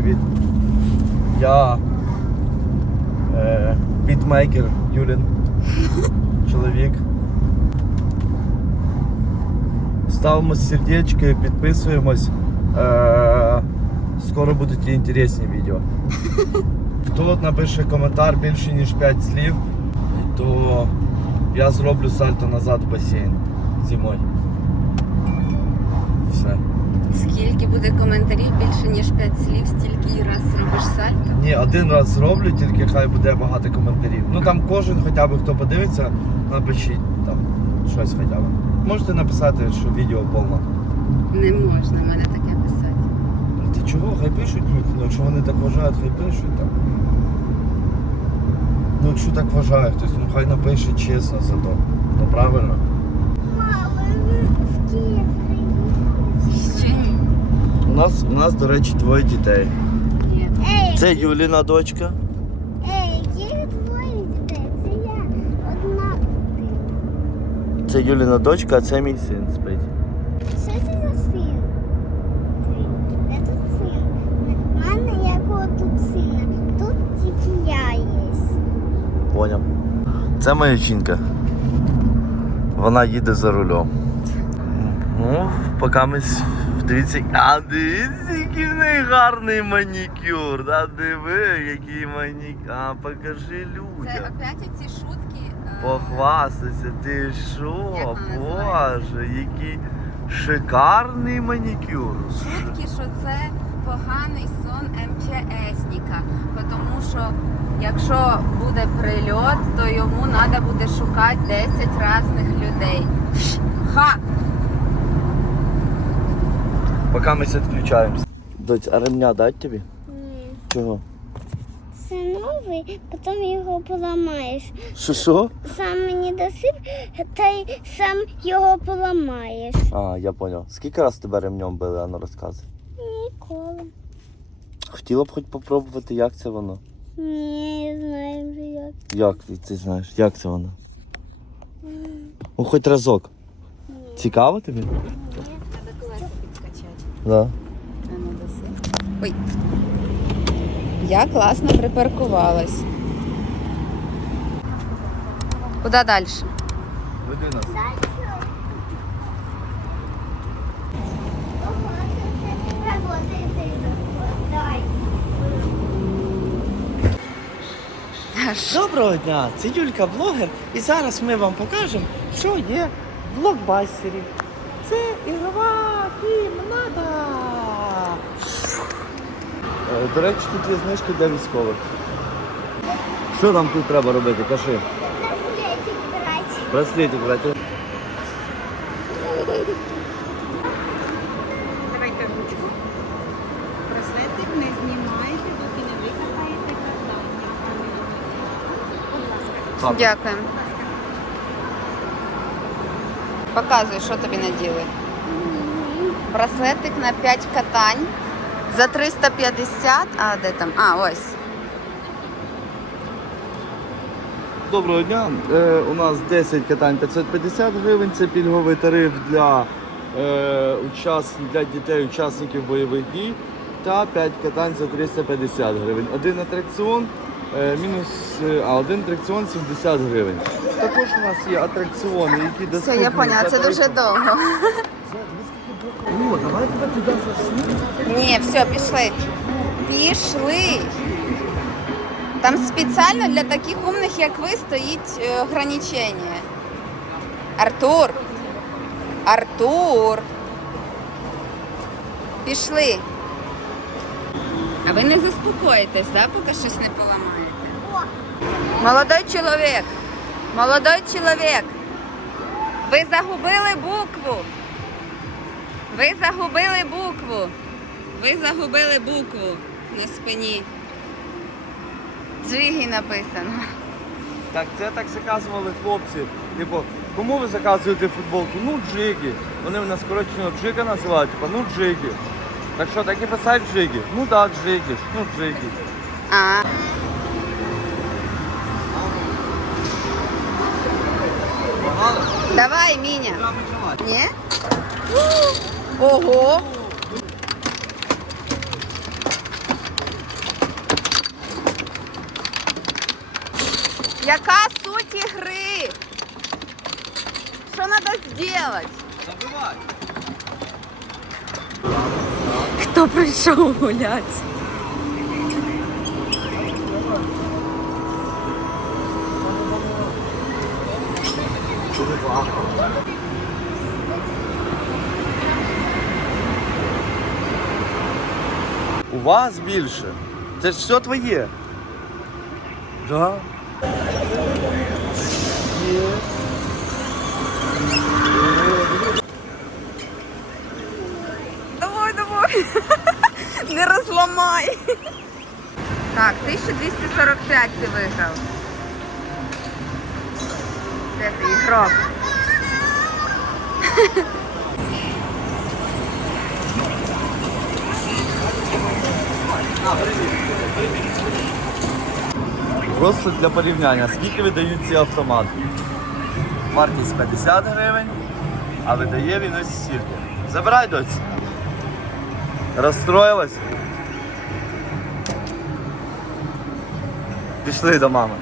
привіт. Я е, бітмейкер Юлін. Чоловік. Ставимо сердечки, підписуємось. Е, скоро будуть і інтересні відео. Хто напише коментар більше ніж 5 слів, то я зроблю сальто назад в басейн зимою. Все. Скільки буде коментарів більше ніж 5 слів, стільки і раз зробиш сальто? Ні, один раз зроблю, тільки хай буде багато коментарів. Ну там кожен хоча б хто подивиться, напишіть там щось хоча б. Можете написати, що відео повно. Не можна в мене таке писати. Ну, Ти чого? Хай пишуть, ну, якщо вони так вважають, хай пишуть там. Ну якщо так вважає хтось, ну хай напише чесно за то. Ну правильно. Мама, в Київ приїхали. Ще ні. У нас, у нас, до речі, двоє дітей. Ей, Це Юліна дочка. ей, їх двоє дітей. Це я одна дитина. Це Юліна дочка, а це мій син спить. Що це за син? Де тут син? У мене якого тут сина? Тут тільки я є. Поняв. Це моя жінка. Вона їде за рулем. Ну, поки ми. Дивіться, а дивіться, який в неї гарний манікюр. Да, диви, який манікюр. А покажи Це опять ці шутки. е, Похвастайся, ти що, боже, який шикарний манікюр. Шутки, що це поганий сон МЧСника. Тому що якщо буде прильот, то йому треба буде шукати 10 різних людей. Ха! Поки ми відключаємося. Доць, а ремня дать тобі? Ні. Чого? Це новий, потім його поламаєш. Що що? Сам мені досип, та й сам його поламаєш. А, я понял. Скільки раз тебе ремнем били, Ану розказуй. Ніколи. Хотіла б хоч попробувати, як це воно? Ні, я знаю вже як. Як ти, ти знаєш, як це воно? Ну, хоч разок. Цікаво тобі? Колеса Да. Ой. Я класно припаркувалась. Куди далі? Веди нас. Доброго дня! Це Юлька блогер, і зараз ми вам покажемо, що є в блокбастері. Це ігрова кімната. Е, До речі, тут є знижки для військових. Що нам тут треба робити? Кажи. Браслетик брати. Давайте ручку. Браслетик не знімаєте, доки не викопаєте картання. Дякую. Показуй, що тобі наділи. Браслетик на 5 катань. За 350, а де там? А, ось. Доброго дня. Е, у нас 10 катань 550 гривень. Це пільговий тариф для, е, учас... для дітей учасників бойових дій. Та 5 катань за 350 гривень. Один атракціон, е, мінус, е, а один атракціон 70 гривень. Також у нас є атракціони, які Все, доступні. я поняла, за це дуже довго. О, давай тебе туди засунемо. Ні, все, пішли. Пішли. Там спеціально для таких умних, як ви, стоїть е, ограничення. Артур. Артур. Пішли. А ви не заспокоїтесь, да, поки щось не поламаєте? Молодой чоловік. Молодой чоловік. Ви загубили букву. Ви загубили букву. Ви загубили букву на спині. Джигі написано. Так, це так заказували хлопці. Типу, кому ви заказуєте футболку? Ну, джигі. Вони в нас скорочено джига називають, типу, ну джигі. Так що, так і писать джигі? Ну так, джигі, ну джигі. А. Давай, Міня. Ні? Ого! Яка суть ігри? Що треба зробити? Забивати. Хто прийшов гуляти? Wow. У вас більше. Це ж все твоє. Да. Давай, давай. Не розламай. Так, 1245 ти виграв. Де ти ігрок? Просто для порівняння, скільки видають ці автомати? Вартість 50 гривень, а видає він ось стільки. Забирай доць. Розстроїлась? Пішли до мами.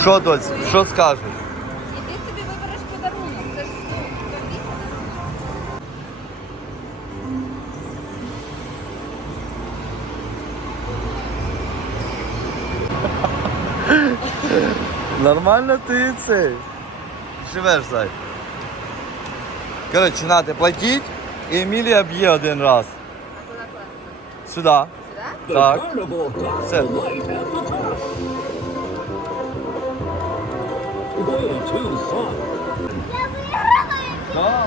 Що доць? Що скажеш? Нормально ти цей. Живеш, зай. Коротше, на, ти платіть, і Емілія б'є один раз. А куди класти? Сюди. Сюди? Так. Все. Да.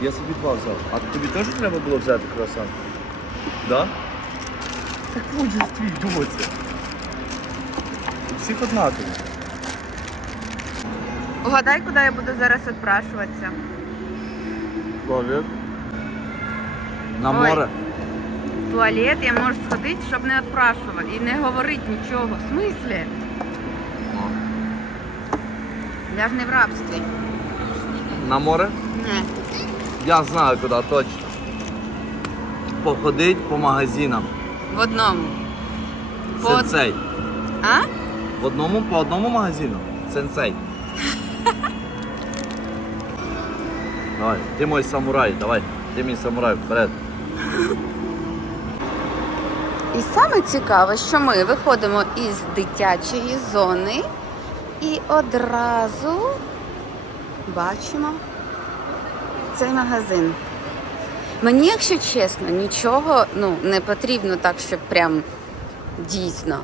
Я собі два взяв. А тобі теж треба було взяти круасан? Да? Так ось твій доця. Всіх однакові. Угадай, куди я буду зараз відпрашуватися. Туалет. На Ой. море. В туалет я можу сходити, щоб не відпрашувати і не говорити нічого. В смислі? Я ж не в рабстві. На море? Не. Я знаю куди точно. Походить по магазинам. В одному. По... Сенсей. А? В одному по одному магазину. Сенсей. Давай, ти мой самурай, давай. Ти мій самурай, вперед. І саме цікаве, що ми виходимо із дитячої зони і одразу бачимо цей магазин. Мені, якщо чесно, нічого ну, не потрібно так, щоб прям дійсно.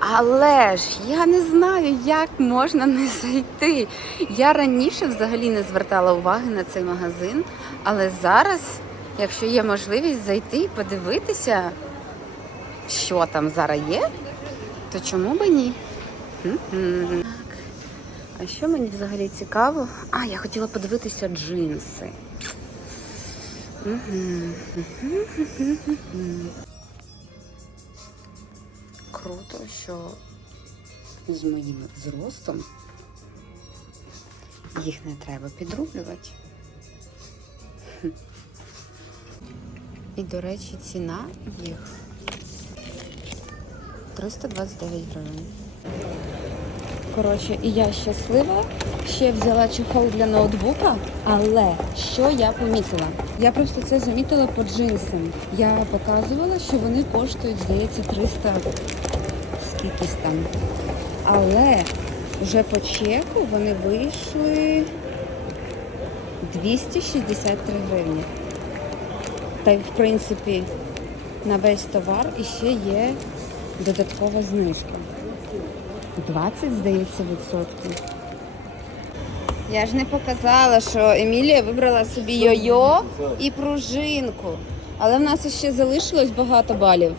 Але ж я не знаю, як можна не зайти. Я раніше взагалі не звертала уваги на цей магазин, але зараз, якщо є можливість зайти і подивитися, що там зараз є, то чому би ні? Так. А що мені взагалі цікаво? А, я хотіла подивитися джинси. Круто, що з моїм зростом їх не треба підрублювати. І, до речі, ціна їх 329 гривень. Коротше, і я щаслива. Ще взяла чехол для ноутбука, але що я помітила? Я просто це замітила по джинсам. Я показувала, що вони коштують, здається, 300 скількись там. Але вже по чеку вони вийшли 263 гривні. Та й в принципі на весь товар іще є додаткова знижка. 20, здається, відсотків. Я ж не показала, що Емілія вибрала собі йо-йо і пружинку. Але в нас ще залишилось багато балів.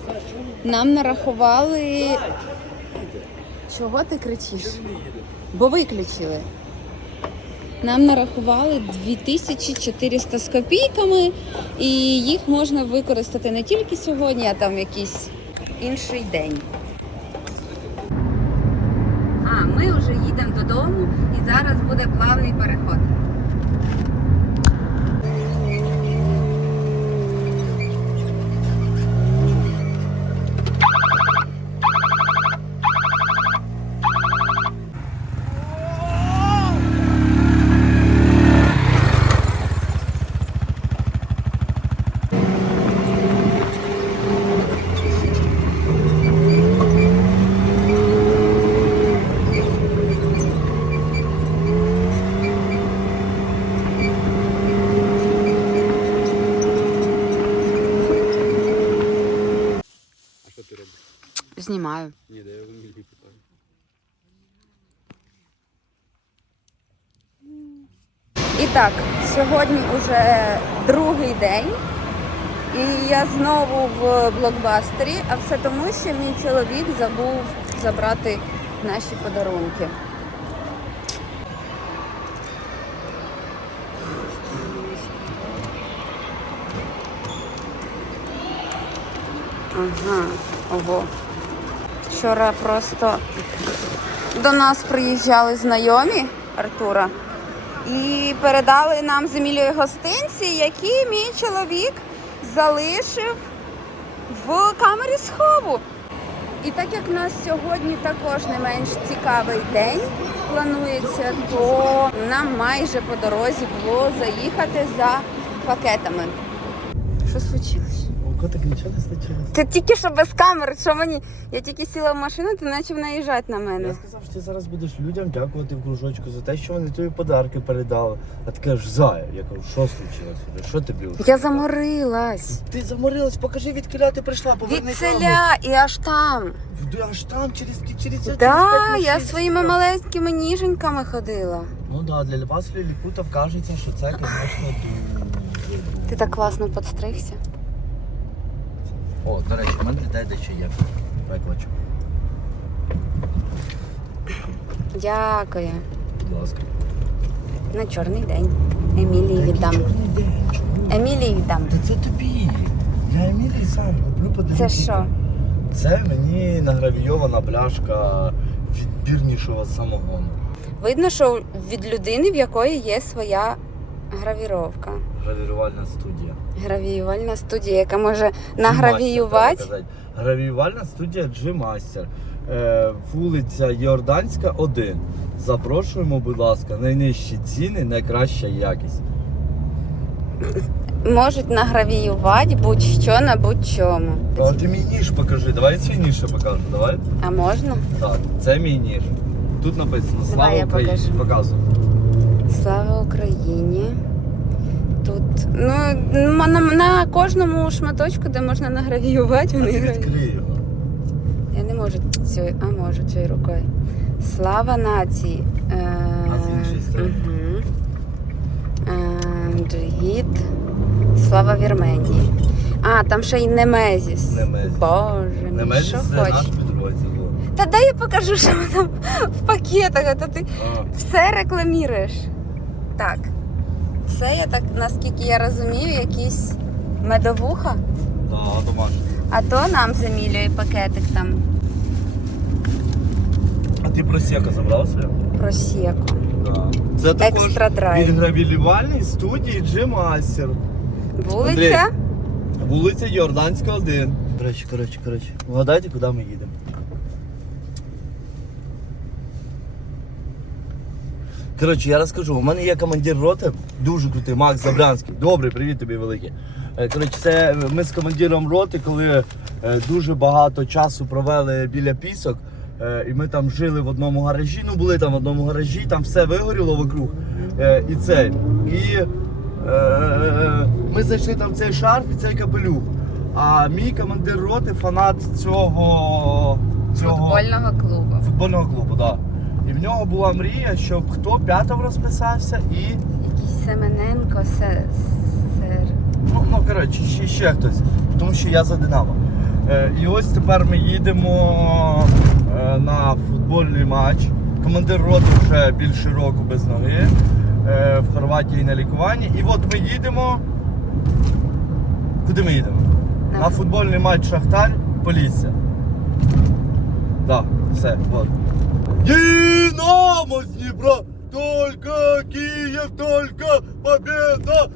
Нам нарахували. Чого ти кричиш? Бо виключили. Нам нарахували 2400 з копійками, і їх можна використати не тільки сьогодні, а там якийсь інший день. А, ми вже їдемо додому і зараз буде плавний переход. І так, сьогодні вже другий день. І я знову в блокбастері, а все тому, що мій чоловік забув забрати наші подарунки. Ага, ого. Вчора просто до нас приїжджали знайомі Артура і передали нам з гостинці, які мій чоловік залишив в камері схову. І так як в нас сьогодні також не менш цікавий день планується, то нам майже по дорозі було заїхати за пакетами. Що случилось? Котик нічого не случилось. Ти тільки що без камери, що мені? Я тільки сіла в машину, ти почав наїжджати на мене. Я сказав, що ти зараз будеш людям дякувати в кружочку за те, що вони тобі подарки передали. А ти кажеш, зая. Я кажу, що случилось? вже? Що тобі вже? Я заморилась. Ти заморилась, покажи, від кіля ти прийшла, поверни Від селя і аж там. Аж там, через, через, через Да, я своїми маленькими ніженьками ходила. Ну да, для вас, ліліпутів, кажеться, що це, звісно, дуже. Ти так класно підстригся. О, до речі, в мене дай дещо є. Викличу. Дякую. Будь ласка. На чорний день. Емілії віддам. Чорний день, чому? Емілії віддам. Та це тобі. Я Емілії сам люблю подивитися. Це що? Це мені награвійована пляшка відбірнішого самогону. Видно, що від людини, в якої є своя гравіровка. Гравірувальна студія. Гравіювальна студія, яка може награвіювати. Гравіювальна студія G-Master. Е, вулиця Йорданська, 1. Запрошуємо, будь ласка, найнижчі ціни, найкраща якість. Можуть награвіювати будь-що на будь-чому. А ти мій ніж покажи, давай я свій ніж ще покажу, давай. А можна? Так, це мій ніж. Тут написано Слава Давай я Україні. покажу. Показуй. Слава Україні. Тут ну на, на кожному шматочку, де можна награвіювати, вони ти грають. Я не можу цією, а можу цією рукою. Слава нації. Е. Е, Джигіт. Слава Вірменії. А, там ще й Немезіс. Немезіс. Боже мій, Немезіс що хочеш. Та дай я покажу, що там в пакетах, а то ти А, все рекламіруєш. Так. Це я так, наскільки я розумію, якісь медовуха. да. А то нам з Емілією пакетик там А ти просека забрав себе? просіку. Да. Це також Екстра драйв. від студії G-Master. Вулиця. Вулиця Йорданська, 1. Коротше, коротше, коротше. Вгадайте, куди ми їдемо. Коротше, я розкажу, у мене є командир роти, дуже крутий, Макс Забрянський. Добрий, привіт тобі великий. Е, Коротше, це ми з командиром роти, коли е, дуже багато часу провели біля пісок. е, І ми там жили в одному гаражі, ну були там в одному гаражі, там все вигоріло вокруг. Е, І це. І е, ми знайшли там цей шарф і цей капелюх. А мій командир роти фанат цього, цього Футбольного клубу. футбольного клубу, так. І в нього була мрія, щоб хто п'ятов розписався і. Якийсь Семененко, се, сер. Ну, ну коротше, ще, ще хтось. Тому що я за Динамо. Е, і ось тепер ми їдемо е, на футбольний матч. Командир роти вже більше року без ноги. Е, в Хорватії на лікуванні. І от ми їдемо. Куди ми їдемо? На На футбольний матч Шахтар Полісся. Да, все, вот. Динамо с Днепра, только Киев, только победа!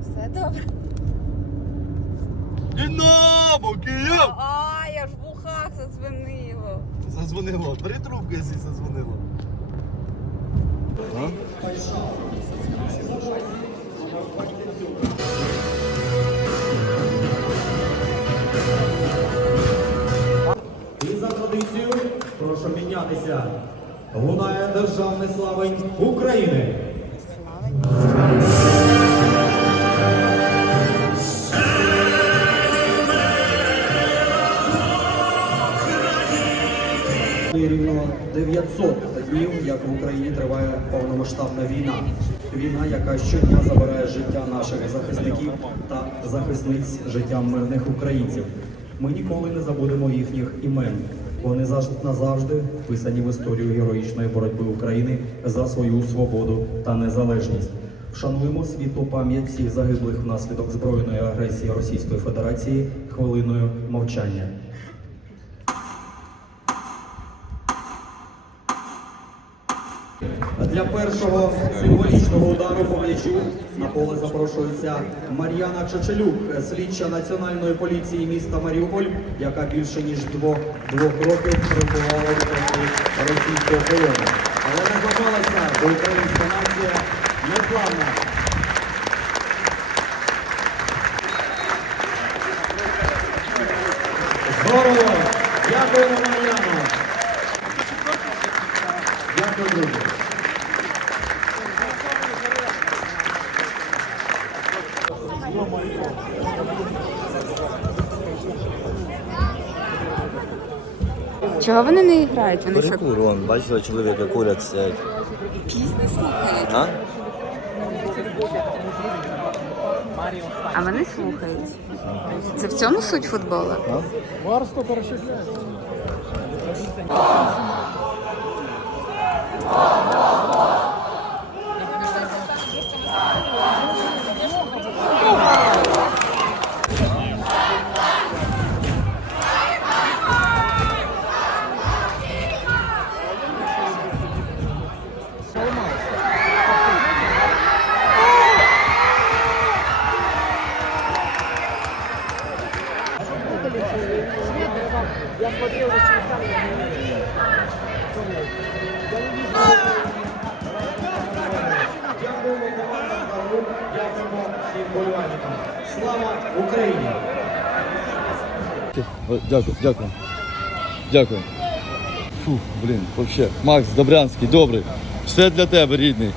Все добре. Динамо, Киев! А, я ж в ухах задзвонило. Зазвонило. Бери трубку, якщо зазвонило. І прошу мінятися Лунає державний славень України. Рівно 900 днів, як в Україні триває повномасштабна війна. Війна, яка щодня забирає життя наших захисників та захисниць життя мирних українців. Ми ніколи не забудемо їхніх імен. Вони назавжди вписані в історію героїчної боротьби України за свою свободу та незалежність. Вшануємо світлу пам'ять всіх загиблих внаслідок збройної агресії Російської Федерації хвилиною мовчання. Для першого символічного удару по м'ячу на поле запрошується Мар'яна Чечелюк, слідча національної поліції міста Маріуполь, яка більше ніж двох, двох років перебувала в центрі російського полону. Але не зламалася, бо українська нація неславна. Здорово! Дякуємо, Мар'яно! Чого вони не грають? Вони що Перекур, вон, бачила чоловіка курять сидять. пісні слухають? А? А вони слухають. Це в цьому суть футболу? Дякуємо Дякую, дякую. Дякую. Фух, блін, вообще. Макс Добрянський, добрий. Все для тебе, рідний.